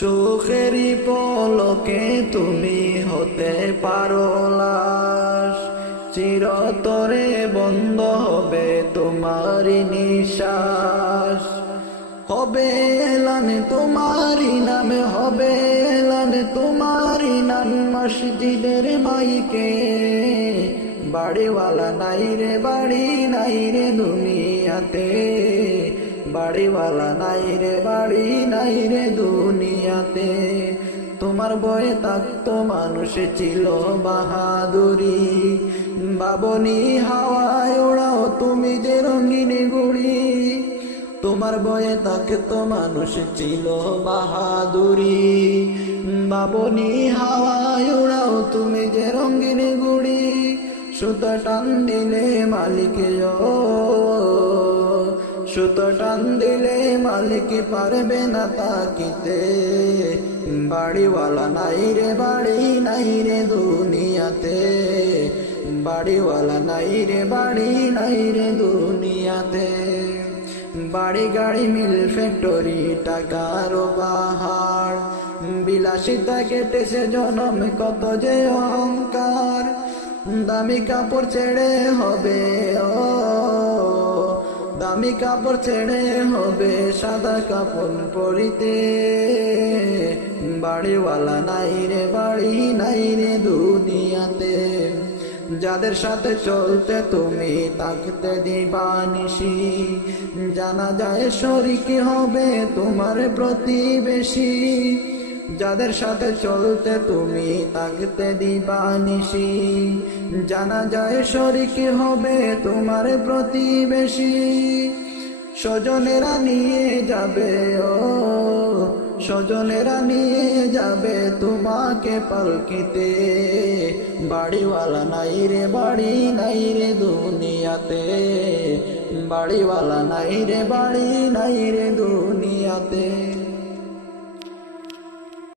চোখেরই পলকে তুমি হতে পারো লাশ, চিরতরে বন্ধ হবে তোমারই নিঃশ্বাস। হবে এলান তোমারই নামে, হবে এলান তোমারই নাম মসজিদের মাইকে। বাড়িওয়ালা নাই রে, বাড়ি নাই রে দুনিয়াতে, বাড়িওয়ালা নাই রে, বাড়ি নাই রে দুনিয়াতে। তোমার বয়ে থাকতো মানুষ ছিল বাহাদুরি, বাবনি হাওয়ায় ওড়াও তুমি যে রঙিন গুড়ি। তোমার বয়ে থাকতো মানুষ ছিল বাহাদুরি, বাবনি হাওয়ায় ওড়াও তুমি যে রঙিন গুড়ি। সুতো টান দিলে মালিক, সুতো টান দিলে মালিক পারবে না তাকিতে। বাড়িওয়ালা নাই রে, বাড়ি নাই রে দুনিয়াতে, বাড়িওয়ালা নাই রে, বাড়ি নাই রে দুনিয়াতে। বাড়ি গাড়ি মিল ফ্যাক্টরি টাকার পাহাড়, বিলাসিতা কেটেছে জনম কত যে অহংকার। দামি কাপড় ছেড়ে হবে দামি কাপড় ছেড়ে হবে সাদা কাপড় পরিতে। বাড়িওয়ালা নাই রে, বাড়ি নাই রে দুনিয়াতে। যাদের সাথে চলতে তুমি থাকতে দিবানিশি, জানা যায় শরীক হবে তোমার প্রতিবেশী। যাদের সাথে চলতে তুমি থাকতে দিবানিশি, জানা যায় শরীক হবে তোমার প্রতিবেশী। স্বজনেরা নিয়ে যাবে স্বজনেরা নিয়ে যাবে তোমাকে পালকিতে। বাড়িওয়ালা নাই রে, বাড়ি নাই রে দুনিয়াতে, বাড়িওয়ালা নাই রে, বাড়ি নাই রে দুনিয়াতে।